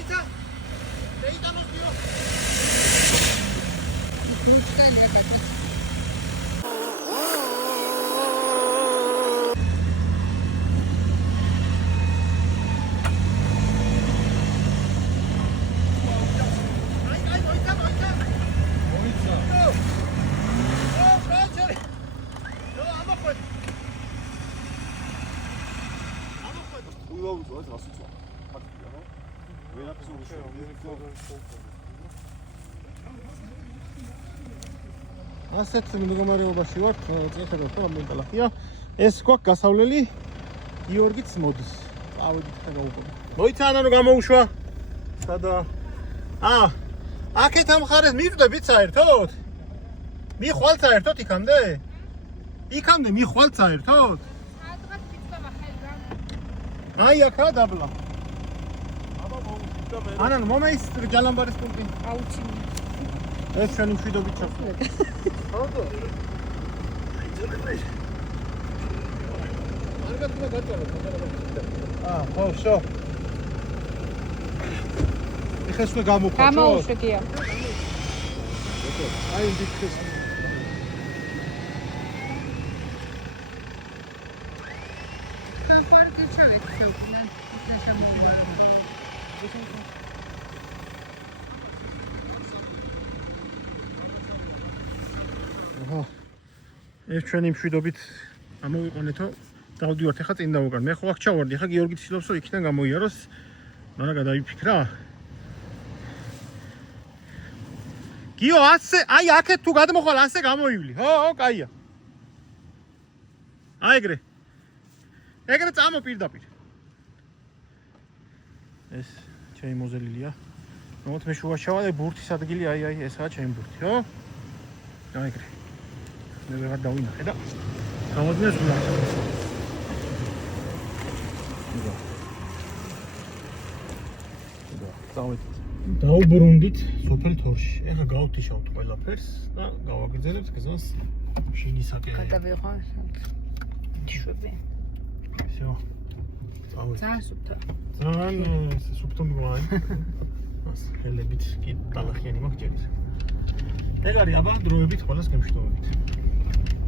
მოიცა. ეიტანოსიო. გუჩკენ რაკაცა. ასეთ მდგომარეობაში ვართ, წეხედავთ რა მომენტალახია. ეს გვაქვს გასავლელი გიორგის მოდის. წავედით და გავუყურე. მოიცა ანუ გამოუშვა. სადა? აქეთ ამ ხარეს მივდებით საერთოდ? მიხვალ საერთოდ იქამდე? იქამდე მიხვალ საერთოდ? სადღაც მიწვება ხელგან. აი აქა დაბლა. აბა მოუშვიდა მე. ანან მომეის ჯალამბარის პუნქტი. აუჩი. ეს ჩვენი მშვიდობით ჩავხდა. ხოდა? კარგად უნდა გაჭარო, ხო, შო. ეხეს მე გამოვხო. გამოვშვე გია. აი დიქეს. ხარ გიჩავეთ საუკუნე. ეს შემოვიდა. ეს ჩვენი მშვიდობით ამოვიყენეთო. დავდივართ ახლა წინ დავუკან. მე ხო აქ ჩავარდი, ახლა გიორგი ცდილობს რომ იქიდან გამოიაროს. მაგრამ გადაიფიქრა. გიო ასე, აი აქეთ თუ გადმოხვალ ასე გამოივლი. ხო, კაია. აი ეგრე. ეგრე წამო პირდაპირ. ეს ჩემი მოზელილია. მოთ მე შუაში ჩავალე ბურთის ადგილი, აი ესაა ჩემი ბურთი, ხო? აი ეგრე. მე ვეღარ დავინახე და გამოდნეს უნდა. დავით. დაუბრუნდით სოფელ თორში. ეხლა გავთიშავთ ყველაფერს და გავაგრძელებთ გზას შინისაკენ. გადავიღო. შვები. всё. წავით. ძალიან სუფთა. ძალიან სუფთა მგვარი. ას ხელებით კი დალახიანი მაქვს ჯერ. ეგ არის აბა დროებით ყველას გემშვიდობებით.